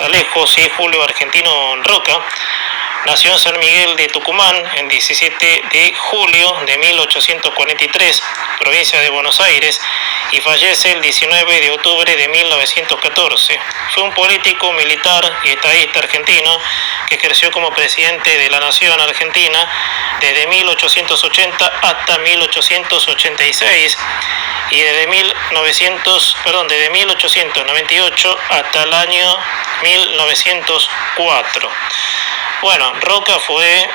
Alejo, sí, Julio Argentino Roca, nació en San Miguel de Tucumán el 17 de julio de 1843, provincia de Buenos Aires, y fallece el 19 de octubre de 1914. Fue un político, militar y estadista argentino que ejerció como presidente de la Nación Argentina desde 1880 hasta 1886 y desde 1898 hasta el año 1904. Bueno, Roca fue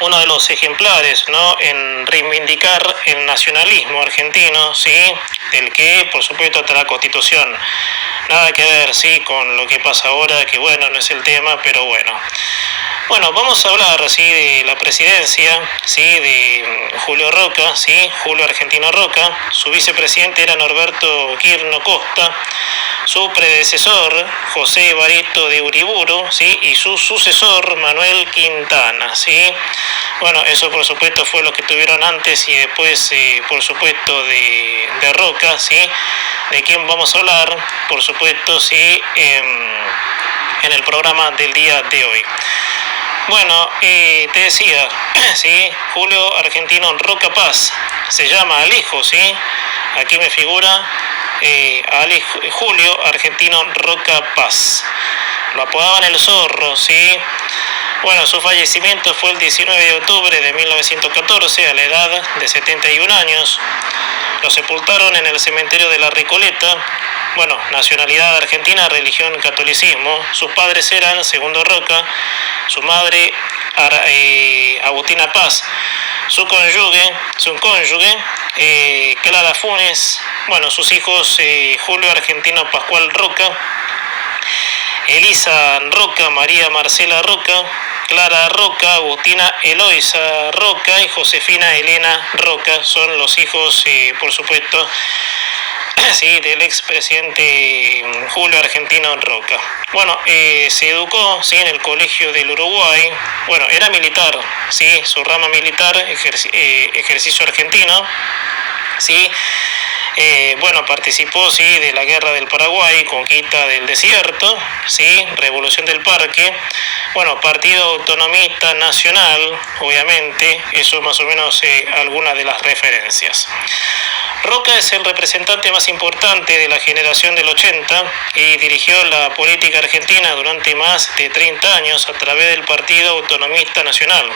uno de los ejemplares, ¿no?, en reivindicar el nacionalismo argentino, ¿sí?, del que, por supuesto, hasta la Constitución. Nada que ver, sí, con lo que pasa ahora, que bueno, no es el tema, pero bueno. Bueno, vamos a hablar, sí, de la presidencia, sí, de Julio Roca, sí, Julio Argentino Roca. Su vicepresidente era Norberto Quirno Costa. Su predecesor, José Evaristo de Uriburu, ¿sí?, y su sucesor, Manuel Quintana, ¿sí? Bueno, eso por supuesto fue lo que tuvieron antes y después, por supuesto, de Roca, ¿sí?, de quien vamos a hablar, por supuesto, sí, en el programa del día de hoy. Bueno, te decía, ¿sí?, Julio Argentino Roca Paz, se llama Alejo, ¿sí? Aquí me figura Julio Argentino Roca Paz. Lo apodaban el Zorro, ¿sí? Bueno, su fallecimiento fue el 19 de octubre de 1914 a la edad de 71 años. Lo sepultaron en el cementerio de la Recoleta. Bueno, nacionalidad argentina, religión catolicismo. Sus padres eran Segundo Roca, su madre Agustina Paz, su cónyuge Clara Funes. Bueno, sus hijos Julio Argentino Pascual Roca, Elisa Roca, María Marcela Roca, Clara Roca, Agustina Eloisa Roca y Josefina Elena Roca. Son los hijos, por supuesto, sí, del expresidente Julio Argentino Roca. Bueno, se educó, sí, en el Colegio del Uruguay. Bueno, era militar, sí, su rama militar, ejercicio argentino, sí. Bueno, participó, sí, de la Guerra del Paraguay, conquista del desierto, sí, Revolución del Parque. Bueno, Partido Autonomista Nacional, obviamente, eso más o menos algunas de las referencias. Roca es el representante más importante de la generación del 80 y dirigió la política argentina durante más de 30 años a través del Partido Autonomista Nacional,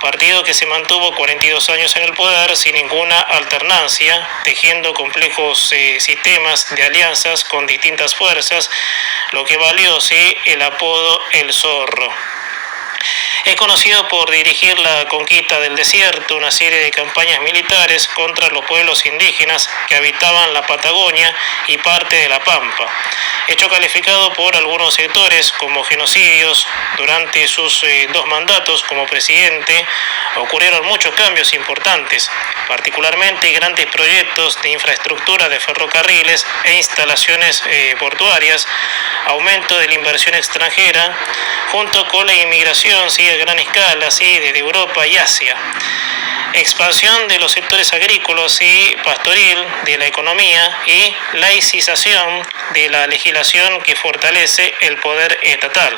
partido que se mantuvo 42 años en el poder sin ninguna alternancia, tejiendo complejos sistemas de alianzas con distintas fuerzas, lo que valió, sí, el apodo El Zorro. Es conocido por dirigir la conquista del desierto, una serie de campañas militares contra los pueblos indígenas que habitaban la Patagonia y parte de la Pampa, hecho calificado por algunos sectores como genocidios. Durante sus 2 mandatos como presidente ocurrieron muchos cambios importantes, particularmente grandes proyectos de infraestructura de ferrocarriles e instalaciones portuarias, aumento de la inversión extranjera, junto con la inmigración, sí, a gran escala, sí, desde Europa y Asia. Expansión de los sectores agrícolas y pastoril de la economía y laicización de la legislación que fortalece el poder estatal.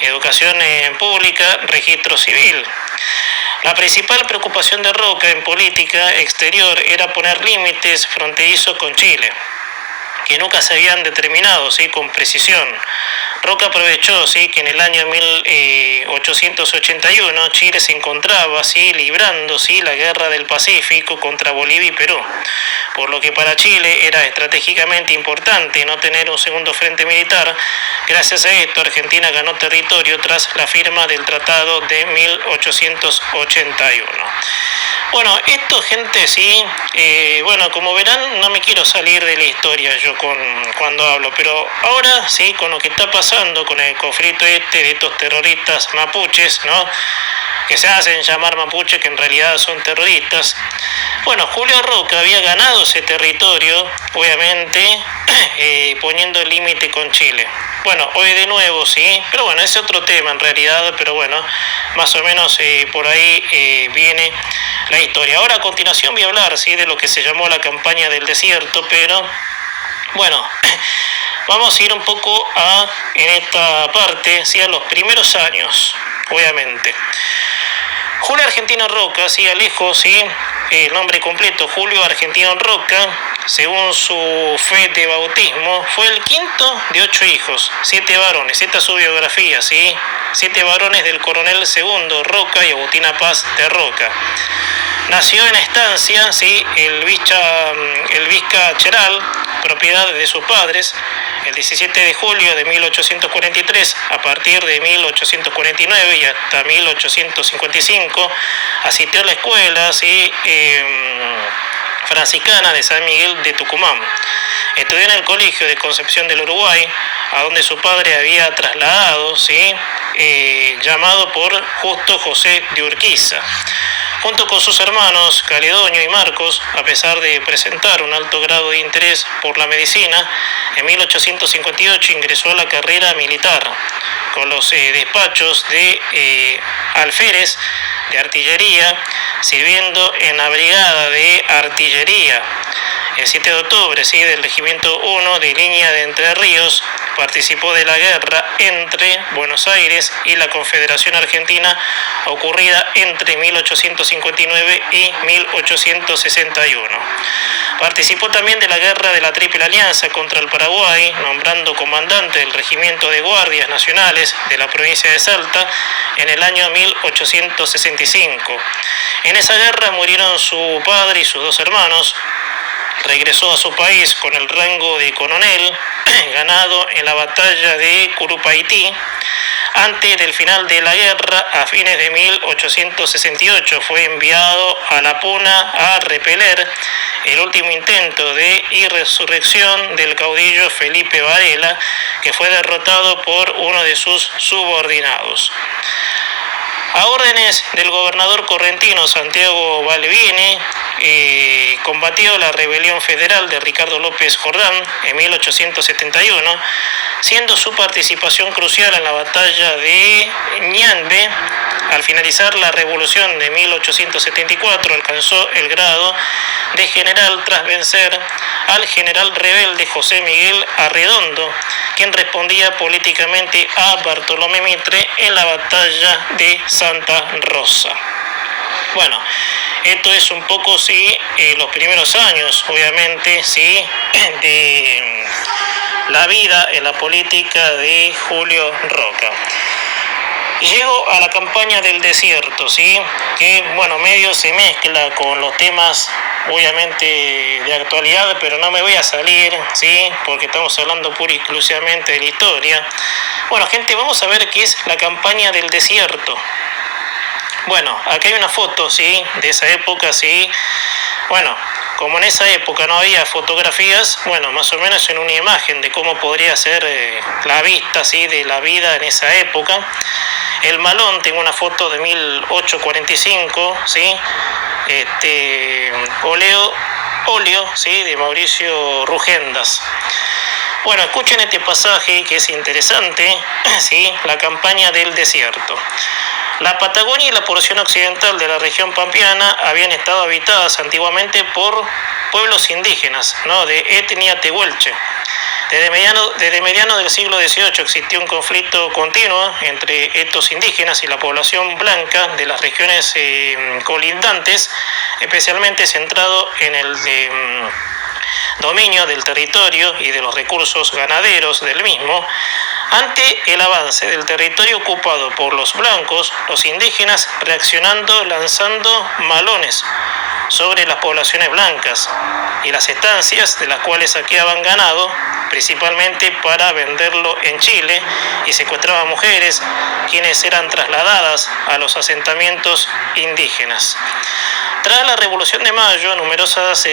Educación pública, registro civil. La principal preocupación de Roca en política exterior era poner límites fronterizos con Chile, que nunca se habían determinado, ¿sí?, con precisión. Roca aprovechó, ¿sí?, que en el año 1881 Chile se encontraba, ¿sí?, librando, ¿sí?, la guerra del Pacífico contra Bolivia y Perú, por lo que para Chile era estratégicamente importante no tener un segundo frente militar. Gracias a esto, Argentina ganó territorio tras la firma del Tratado de 1881. Bueno, esto, gente, sí, bueno, como verán, no me quiero salir de la historia yo cuando hablo, pero ahora, sí, con lo que está pasando con el conflicto de estos terroristas mapuches, ¿no?, que se hacen llamar mapuches, que en realidad son terroristas. Bueno, Julio Roca había ganado ese territorio, obviamente, poniendo el límite con Chile. Bueno, hoy de nuevo, sí, pero bueno, ese es otro tema en realidad, pero bueno, más o menos por ahí viene la historia. Ahora a continuación voy a hablar, sí, de lo que se llamó la campaña del desierto, pero bueno, Vamos a ir un poco en esta parte, ¿sí? A los primeros años, obviamente. Julio Argentino Roca, sí, Alejo, sí, el nombre completo, Julio Argentino Roca, según su fe de bautismo, fue el quinto de 8 hijos, 7 varones. Esta es su biografía, ¿sí? 7 varones del coronel segundo Roca y Agustina Paz de Roca. Nació en Estancia, ¿sí? el Vizca Cheral, propiedad de sus padres, el 17 de julio de 1843, a partir de 1849 y hasta 1855, asistió a la escuela, ¿sí? Franciscana de San Miguel de Tucumán. Estudió en el Colegio de Concepción del Uruguay, a donde su padre había trasladado, ¿sí? Llamado por Justo José de Urquiza. Junto con sus hermanos Caledonio y Marcos, a pesar de presentar un alto grado de interés por la medicina, en 1858 ingresó a la carrera militar, con los despachos de alférez de artillería, sirviendo en la brigada de artillería. El 7 de octubre, ¿sí? Del Regimiento 1 de Línea de Entre Ríos, participó de la guerra entre Buenos Aires y la Confederación Argentina, ocurrida entre 1859 y 1861. Participó también de la guerra de la Triple Alianza contra el Paraguay, nombrando comandante del Regimiento de Guardias Nacionales de la provincia de Salta en el año 1865. En esa guerra murieron su padre y sus 2 hermanos. Regresó a su país con el rango de coronel, ganado en la batalla de Curupaití. Antes del final de la guerra, a fines de 1868, fue enviado a La Puna a repeler el último intento de insurrección del caudillo Felipe Varela, que fue derrotado por uno de sus subordinados. A órdenes del gobernador correntino Santiago Balbini, combatió la rebelión federal de Ricardo López Jordán en 1871, siendo su participación crucial en la batalla de Ñandbe. Al finalizar la revolución de 1874, alcanzó el grado de general tras vencer al general rebelde José Miguel Arredondo, quien respondía políticamente a Bartolomé Mitre en la batalla de Santa Rosa. Bueno, esto es un poco, sí, los primeros años, obviamente, sí, de la vida en la política de Julio Roca. Llego a la campaña del desierto, ¿sí? Que, bueno, medio se mezcla con los temas, obviamente, de actualidad, pero no me voy a salir, ¿sí? Porque estamos hablando pura y exclusivamente de la historia. Bueno, gente, vamos a ver qué es la campaña del desierto. Bueno, aquí hay una foto, ¿sí? De esa época, ¿sí? Bueno, como en esa época no había fotografías, bueno, más o menos en una imagen de cómo podría ser la vista, ¿sí? De la vida en esa época. El Malón, tengo una foto de 1845, ¿sí? Óleo, ¿sí? De Mauricio Rugendas. Bueno, escuchen este pasaje que es interesante, ¿sí? La campaña del desierto. La Patagonia y la porción occidental de la región pampeana habían estado habitadas antiguamente por pueblos indígenas, ¿no? De etnia tehuelche. Desde mediano del siglo XVIII existió un conflicto continuo entre estos indígenas y la población blanca de las regiones colindantes, especialmente centrado en el dominio del territorio y de los recursos ganaderos del mismo. Ante el avance del territorio ocupado por los blancos, los indígenas reaccionando lanzando malones sobre las poblaciones blancas y las estancias de las cuales saqueaban ganado, principalmente para venderlo en Chile, y secuestraban mujeres, quienes eran trasladadas a los asentamientos indígenas. Tras la Revolución de Mayo, numerosas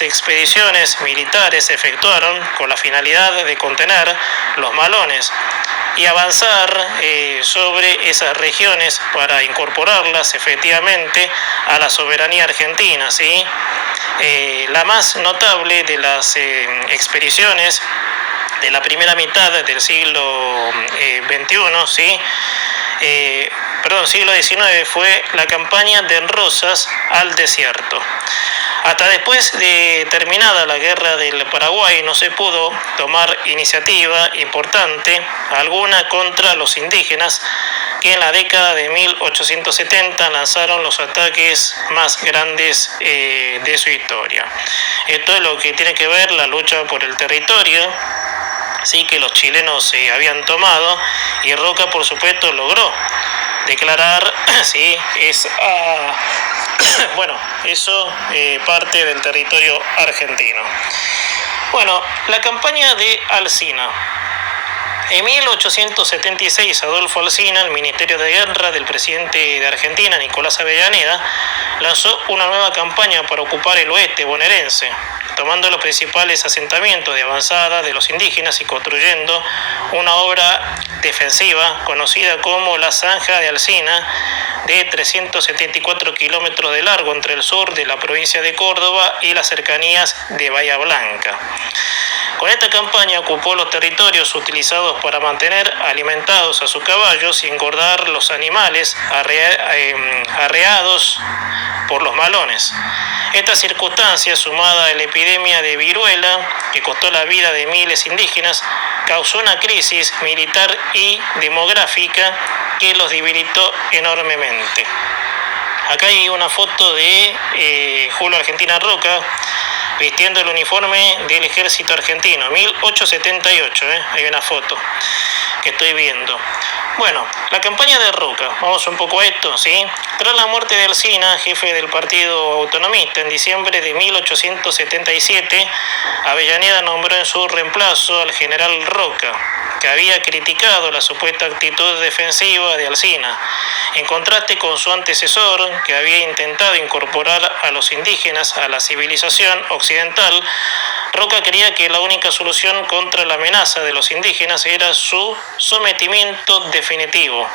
expediciones militares se efectuaron con la finalidad de contener los malones y avanzar sobre esas regiones para incorporarlas efectivamente a la soberanía argentina, ¿sí? La más notable de las expediciones de la primera mitad del siglo XXI, ¿sí? Siglo XIX, fue la campaña de Rosas al desierto. Hasta después de terminada la guerra del Paraguay no se pudo tomar iniciativa importante alguna contra los indígenas, que en la década de 1870 lanzaron los ataques más grandes de su historia. Esto es lo que tiene que ver la lucha por el territorio, sí, que los chilenos habían tomado, y Roca por supuesto logró declarar sí, eso parte del territorio argentino. Bueno, la campaña de Alsina. En 1876, Adolfo Alsina, el Ministerio de Guerra del presidente de Argentina, Nicolás Avellaneda, lanzó una nueva campaña para ocupar el oeste bonaerense, tomando los principales asentamientos de avanzada de los indígenas y construyendo una obra defensiva conocida como la Zanja de Alsina, de 374 kilómetros de largo entre el sur de la provincia de Córdoba y las cercanías de Bahía Blanca. Con esta campaña ocupó los territorios utilizados para mantener alimentados a sus caballos y engordar los animales arreados por los malones. Esta circunstancia, sumada a la epidemia de viruela, que costó la vida de miles de indígenas, causó una crisis militar y demográfica que los debilitó enormemente. Acá hay una foto de Julio Argentina Roca, vistiendo el uniforme del ejército argentino, 1878, hay una foto que estoy viendo. Bueno, la campaña de Roca, vamos un poco a esto, ¿sí? Tras la muerte de Alsina, jefe del Partido Autonomista, en diciembre de 1877, Avellaneda nombró en su reemplazo al general Roca, que había criticado la supuesta actitud defensiva de Alsina, en contraste con su antecesor, que había intentado incorporar a los indígenas a la civilización occidental. Roca creía que la única solución contra la amenaza de los indígenas era su sometimiento definitivo.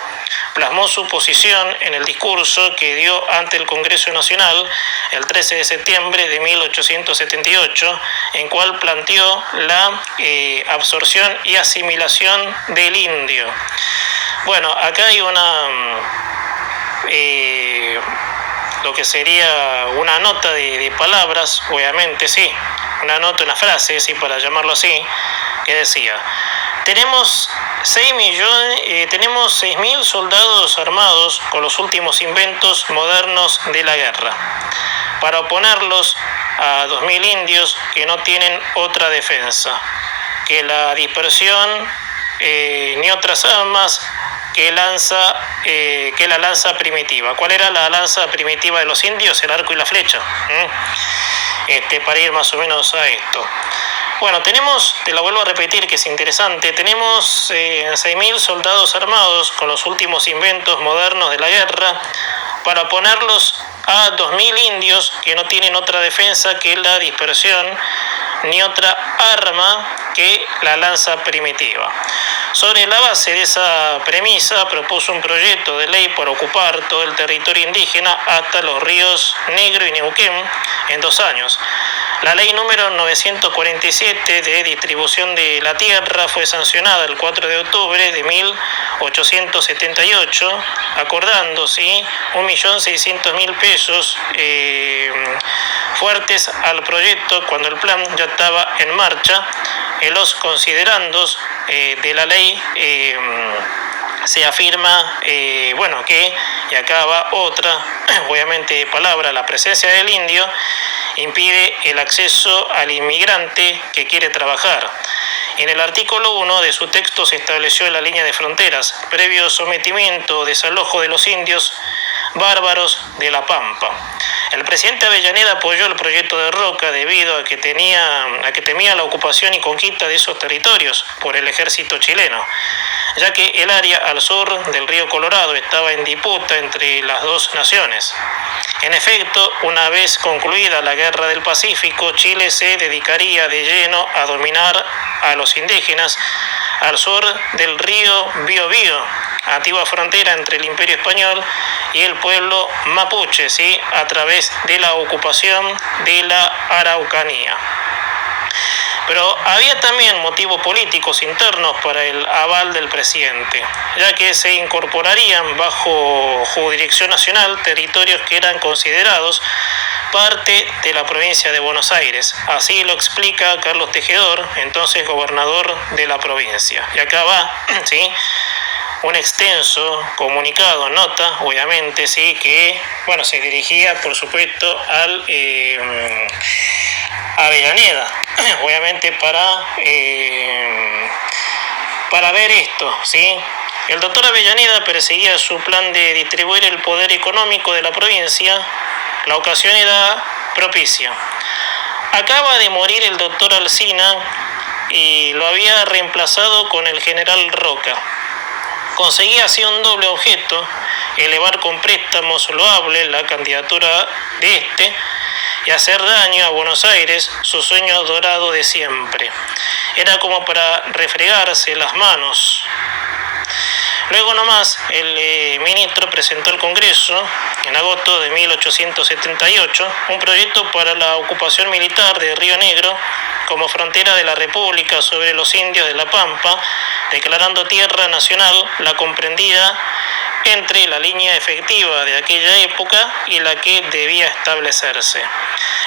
Plasmó su posición en el discurso que dio ante el Congreso Nacional el 13 de septiembre de 1878, en cual planteó la absorción y asimilación del indio. Bueno, acá hay lo que sería una nota de palabras, obviamente, sí, una frase, sí, para llamarlo así, que decía: tenemos 6.000 soldados armados con los últimos inventos modernos de la guerra, para oponerlos a 2.000 indios que no tienen otra defensa que la dispersión, ni otras armas que la lanza primitiva. ¿Cuál era la lanza primitiva de los indios? El arco y la flecha. Para ir más o menos a esto. Bueno, te la vuelvo a repetir que es interesante, tenemos 6.000 soldados armados con los últimos inventos modernos de la guerra para ponerlos a 2.000 indios que no tienen otra defensa que la dispersión, ni otra arma que la lanza primitiva. Sobre la base de esa premisa, propuso un proyecto de ley para ocupar todo el territorio indígena hasta los ríos Negro y Neuquén en 2 años. La ley número 947 de distribución de la tierra fue sancionada el 4 de octubre de 1878, acordando, ¿sí?, 1.600.000 pesos fuertes al proyecto cuando el plan ya estaba en marcha. En los considerandos de la ley se afirma que, y acá va otra, obviamente, palabra, la presencia del indio impide el acceso al inmigrante que quiere trabajar. En el artículo 1 de su texto se estableció la línea de fronteras, previo sometimiento o desalojo de los indios bárbaros de la Pampa. El presidente Avellaneda apoyó el proyecto de Roca debido a que temía la ocupación y conquista de esos territorios por el ejército chileno, ya que el área al sur del río Colorado estaba en disputa entre las dos naciones. En efecto, una vez concluida la Guerra del Pacífico, Chile se dedicaría de lleno a dominar a los indígenas al sur del río Biobío, antigua frontera entre el Imperio Español y el pueblo mapuche, ¿sí?, a través de la ocupación de la Araucanía. Pero había también motivos políticos internos para el aval del presidente, ya que se incorporarían bajo jurisdicción nacional territorios que eran considerados parte de la provincia de Buenos Aires. Así lo explica Carlos Tejedor, entonces gobernador de la provincia. Y acá va, ¿sí?, un extenso comunicado, nota, obviamente, sí, que, bueno, se dirigía, por supuesto, al Avellaneda, obviamente para ver esto, ¿sí? El doctor Avellaneda perseguía su plan de distribuir el poder económico de la provincia. La ocasión era propicia. Acaba de morir el doctor Alsina y lo había reemplazado con el general Roca. Conseguía así un doble objeto: elevar con préstamos loables la candidatura de este y hacer daño a Buenos Aires, su sueño dorado de siempre. Era como para refregarse las manos. Luego nomás el ministro presentó al Congreso, en agosto de 1878, un proyecto para la ocupación militar de Río Negro como frontera de la República sobre los indios de La Pampa, declarando tierra nacional la comprendida entre la línea efectiva de aquella época y la que debía establecerse.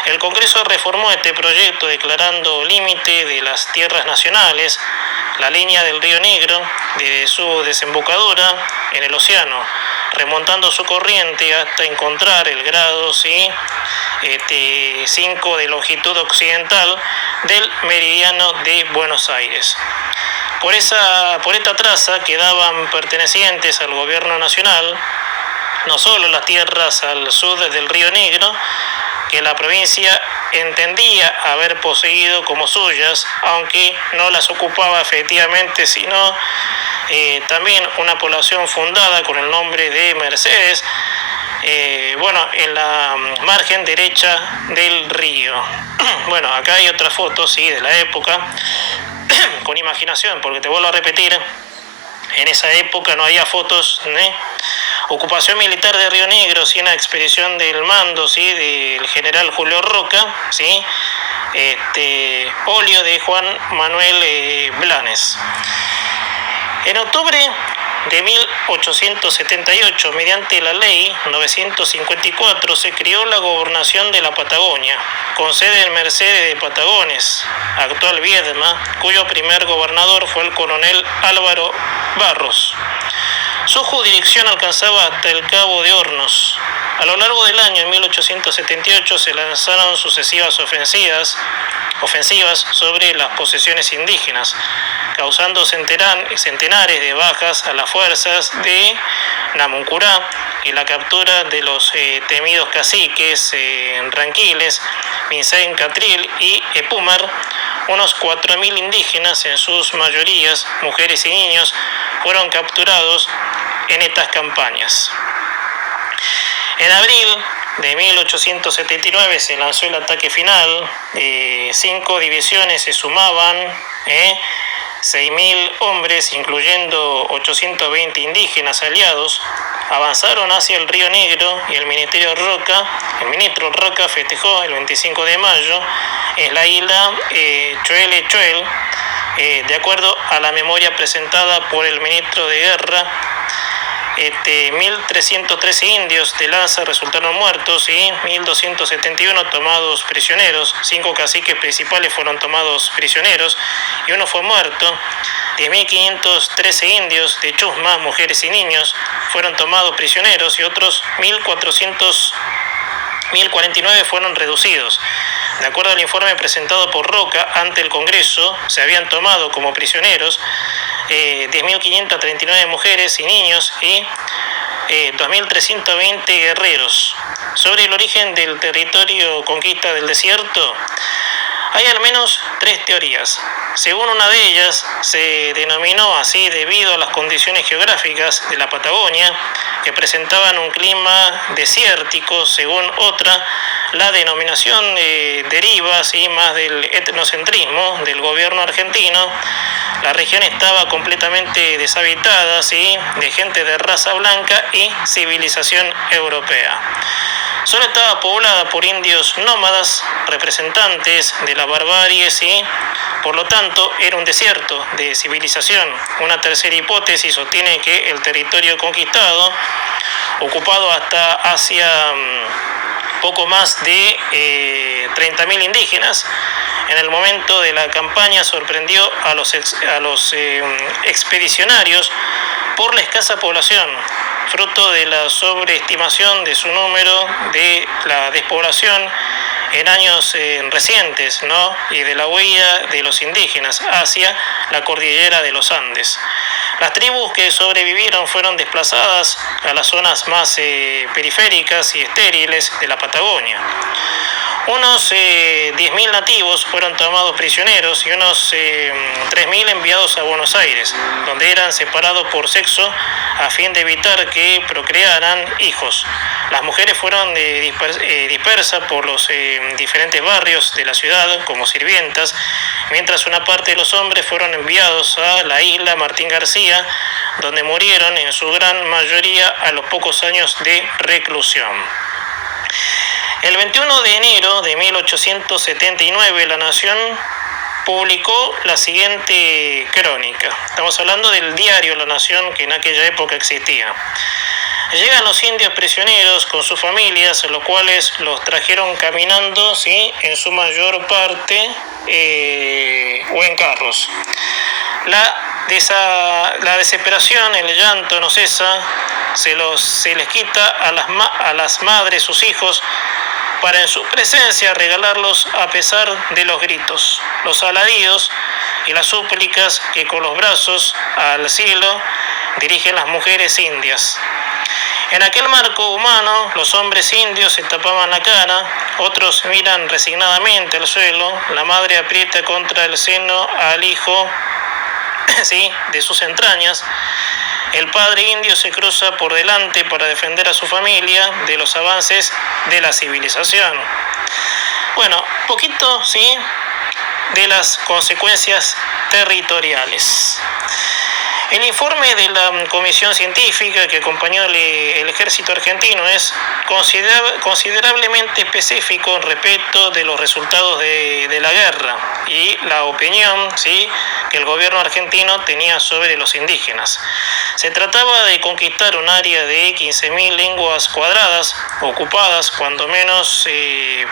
El Congreso reformó este proyecto declarando límite de las tierras nacionales la línea del Río Negro desde su desembocadura en el océano, remontando su corriente hasta encontrar el grado 5 de longitud occidental del meridiano de Buenos Aires. Por esta traza quedaban pertenecientes al gobierno nacional no solo las tierras al sur del Río Negro, que la provincia entendía haber poseído como suyas, aunque no las ocupaba efectivamente, sino también una población fundada con el nombre de Mercedes, en la margen derecha del río. Bueno, acá hay otra foto, sí, de la época, con imaginación, porque te vuelvo a repetir, en esa época no había fotos, ocupación militar de Río Negro, sí, una expedición del mando, sí, del general Julio Roca, sí, óleo de Juan Manuel Blanes. En octubre de 1878, mediante la ley 954, se creó la gobernación de la Patagonia, con sede en Mercedes de Patagones, actual Viedma, cuyo primer gobernador fue el coronel Álvaro Barros. Su jurisdicción alcanzaba hasta el Cabo de Hornos. A lo largo del año, en 1878, se lanzaron sucesivas ofensivas sobre las posesiones indígenas, causando centenares de bajas a las fuerzas de Namuncurá y la captura de los temidos caciques Ranquiles, Mincén Catril y Epúmar. Unos 4.000 indígenas, en sus mayorías mujeres y niños, fueron capturados en estas campañas. En abril de 1879 se lanzó el ataque final. 5 divisiones se sumaban, 6.000 hombres, incluyendo 820 indígenas aliados, avanzaron hacia el Río Negro y el ministro Roca festejó el 25 de mayo en la isla Choel, de acuerdo a la memoria presentada por el ministro de Guerra. 1.313 indios de lanza resultaron muertos y 1.271 tomados prisioneros. 5 caciques principales fueron tomados prisioneros y uno fue muerto. 10.513 indios de Chusma, mujeres y niños, fueron tomados prisioneros y otros 1.049 fueron reducidos. De acuerdo al informe presentado por Roca ante el Congreso, se habían tomado como prisioneros 10.539 mujeres y niños y 2.320 guerreros. Sobre el origen del territorio conquista del desierto, hay al menos 3 teorías. Según una de ellas, se denominó así debido a las condiciones geográficas de la Patagonia, que presentaban un clima desértico. Según otra, la denominación deriva más del etnocentrismo del gobierno argentino. La región estaba completamente deshabitada, de gente de raza blanca y civilización europea. Solo estaba poblada por indios nómadas, representantes de la barbarie, por lo tanto era un desierto de civilización. Una tercera hipótesis sostiene que el territorio conquistado, ocupado hasta hacia poco más de 30.000 indígenas. En el momento de la campaña sorprendió a los expedicionarios por la escasa población, fruto de la sobreestimación de su número, de la despoblación en años recientes, ¿no? Y de la huella de los indígenas hacia la cordillera de los Andes. Las tribus que sobrevivieron fueron desplazadas a las zonas más periféricas y estériles de la Patagonia. Unos 10.000 nativos fueron tomados prisioneros y unos 3.000 enviados a Buenos Aires, donde eran separados por sexo a fin de evitar que procrearan hijos. Las mujeres fueron dispersas por los diferentes barrios de la ciudad como sirvientas, mientras una parte de los hombres fueron enviados a la isla Martín García, donde murieron en su gran mayoría a los pocos años de reclusión. El 21 de enero de 1879 La Nación publicó la siguiente crónica. Estamos hablando del diario La Nación, que en aquella época existía. Llegan los indios prisioneros con sus familias, los cuales los trajeron caminando, ¿sí?, en su mayor parte, o en carros. La desesperación, el llanto no cesa, se les quita a las madres sus hijos, para en su presencia regalarlos a pesar de los gritos, los alaridos y las súplicas que con los brazos al cielo dirigen las mujeres indias. En aquel marco humano, los hombres indios se tapaban la cara, otros miran resignadamente al suelo, la madre aprieta contra el seno al hijo, ¿sí?, de sus entrañas. El padre indio se cruza por delante para defender a su familia de los avances de la civilización. Bueno, poquito, ¿sí?, de las consecuencias territoriales. El informe de la comisión científica que acompañó el ejército argentino es considerablemente específico respecto de los resultados de la guerra y la opinión, ¿sí?, que el gobierno argentino tenía sobre los indígenas. Se trataba de conquistar un área de 15.000 lenguas cuadradas, ocupadas cuando menos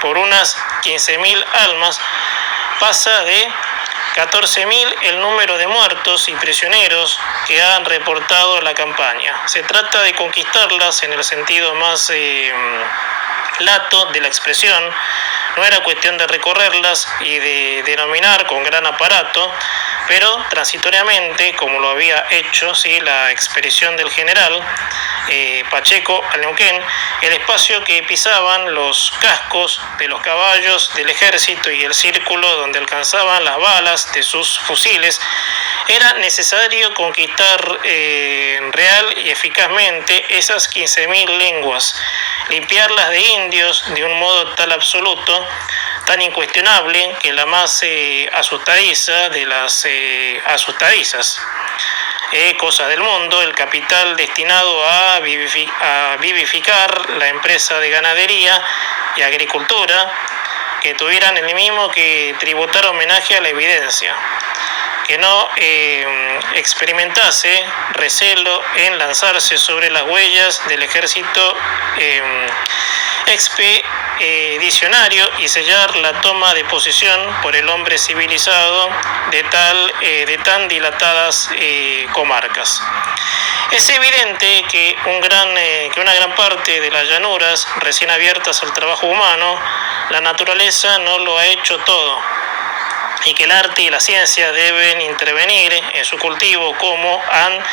por unas 15.000 almas. Pasa de 14.000 el número de muertos y prisioneros que han reportado la campaña. Se trata de conquistarlas en el sentido más lato de la expresión. No era cuestión de recorrerlas y de denominar con gran aparato, pero transitoriamente, como lo había hecho, ¿sí?, la expedición del general Pacheco al Neuquén, el espacio que pisaban los cascos de los caballos del ejército y el círculo donde alcanzaban las balas de sus fusiles, era necesario conquistar real y eficazmente esas 15.000 lenguas, limpiarlas de indios de un modo tal absoluto, tan incuestionable, que la más asustadiza de las asustadizas, cosas del mundo, el capital destinado a vivificar la empresa de ganadería y agricultura, que tuvieran el mismo que tributar homenaje a la evidencia, que no experimentase recelo en lanzarse sobre las huellas del ejército expedicionario y sellar la toma de posesión por el hombre civilizado de tan dilatadas comarcas. Es evidente que una gran parte de las llanuras recién abiertas al trabajo humano, la naturaleza no lo ha hecho todo, y que el arte y la ciencia deben intervenir en su cultivo como han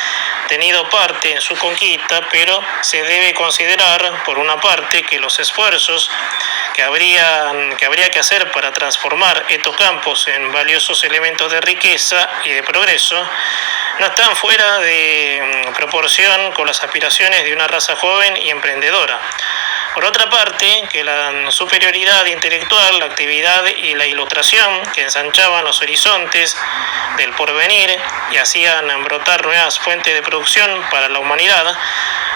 tenido parte en su conquista, pero se debe considerar, por una parte, que los esfuerzos que habría que hacer para transformar estos campos en valiosos elementos de riqueza y de progreso no están fuera de proporción con las aspiraciones de una raza joven y emprendedora. Por otra parte, que la superioridad intelectual, la actividad y la ilustración que ensanchaban los horizontes del porvenir y hacían brotar nuevas fuentes de producción para la humanidad,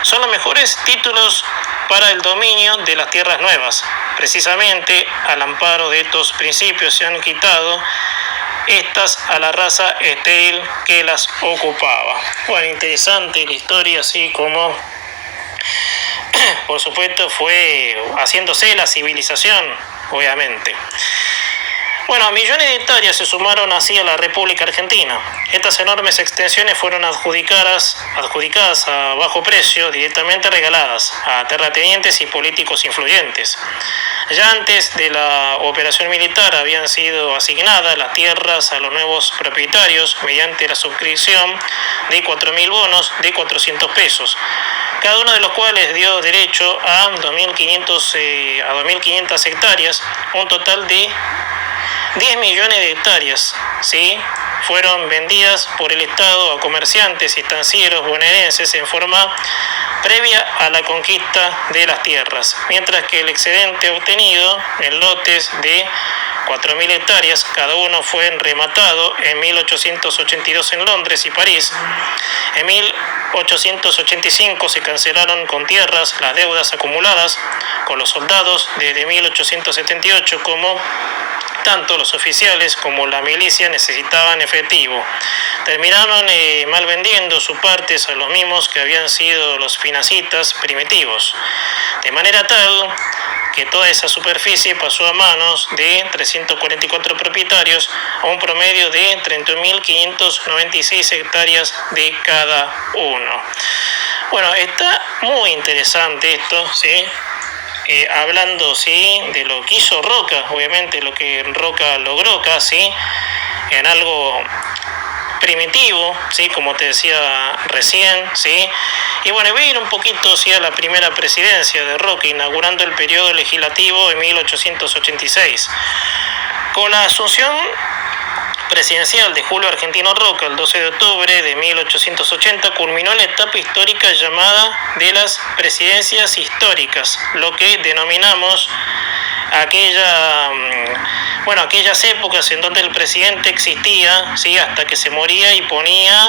son los mejores títulos para el dominio de las tierras nuevas. Precisamente al amparo de estos principios se han quitado estas a la raza estéril que las ocupaba. Bueno, interesante la historia, así como por supuesto, fue haciéndose la civilización, obviamente. Bueno, millones de hectáreas se sumaron así a la República Argentina. Estas enormes extensiones fueron adjudicadas a bajo precio, directamente regaladas a terratenientes y políticos influyentes. Ya antes de la operación militar habían sido asignadas las tierras a los nuevos propietarios mediante la suscripción de 4.000 bonos de 400 pesos, cada uno de los cuales dio derecho a 2.500 hectáreas, un total de 10 millones de hectáreas, ¿sí? Fueron vendidas por el Estado a comerciantes y estancieros bonaerenses en forma previa a la conquista de las tierras, mientras que el excedente obtenido en lotes de 4.000 hectáreas, cada uno fue rematado en 1882 en Londres y París. En 1885 se cancelaron con tierras las deudas acumuladas con los soldados desde 1878, como tanto los oficiales como la milicia necesitaban efectivo. Terminaron mal vendiendo sus partes a los mismos que habían sido los financitas primitivos, de manera tal que toda esa superficie pasó a manos de 344 propietarios, a un promedio de 31.596 hectáreas de cada uno. Bueno, está muy interesante esto, ¿sí? Hablando, ¿sí?, de lo que hizo Roca, obviamente lo que Roca logró casi en algo primitivo, ¿sí?, como te decía recién, ¿sí? Y bueno, voy a ir un poquito, ¿sí?, a la primera presidencia de Roca, inaugurando el periodo legislativo en 1886. Con la asunción presidencial de Julio Argentino Roca el 12 de octubre de 1880 culminó la etapa histórica llamada de las presidencias históricas, lo que denominamos aquellas épocas en donde el presidente existía, ¿sí?, hasta que se moría y ponía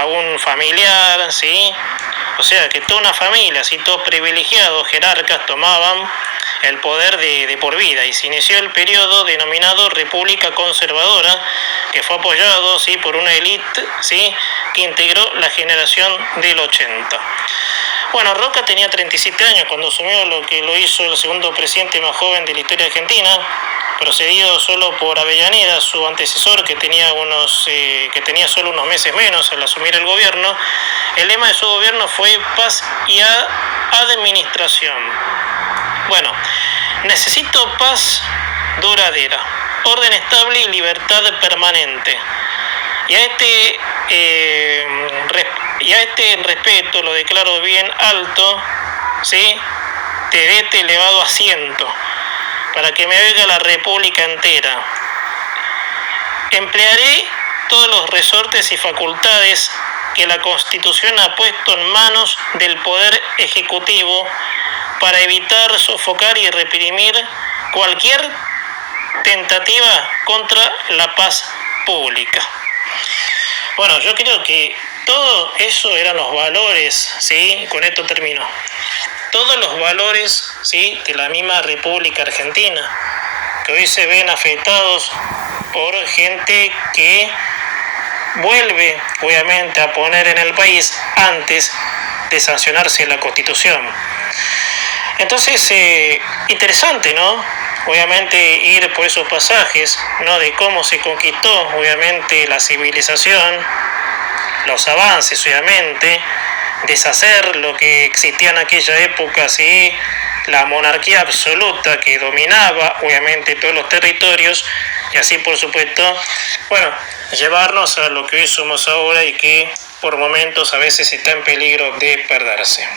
a un familiar, ¿sí? O sea, que toda una familia, ¿sí?, todos privilegiados, jerarcas, tomaban el poder de por vida, y se inició el periodo denominado República Conservadora, que fue apoyado, ¿sí?, por una élite, ¿sí?, que integró la generación del 80. Bueno, Roca tenía 37 años cuando asumió, lo que lo hizo el segundo presidente más joven de la historia argentina, procedido solo por Avellaneda, su antecesor, que tenía solo unos meses menos al asumir el gobierno. El lema de su gobierno fue paz y administración. Bueno, necesito paz duradera, orden estable y libertad permanente. Y a este respeto lo declaro bien alto, ¿sí?, de este elevado asiento, para que me oiga la República entera. Emplearé todos los resortes y facultades que la Constitución ha puesto en manos del Poder Ejecutivo para evitar, sofocar y reprimir cualquier tentativa contra la paz pública. Bueno, yo creo que todo eso eran los valores, ¿sí? Con esto termino. Todos los valores, ¿sí?, de la misma República Argentina, que hoy se ven afectados por gente que vuelve, obviamente, a poner en el país antes de sancionarse la Constitución. Entonces, interesante, ¿no? Obviamente ir por esos pasajes, ¿no?, de cómo se conquistó, obviamente, la civilización, los avances, obviamente, deshacer lo que existía en aquella época, ¿sí?, la monarquía absoluta que dominaba, obviamente, todos los territorios, y así, por supuesto, bueno, llevarnos a lo que hoy somos ahora y que por momentos a veces está en peligro de perderse.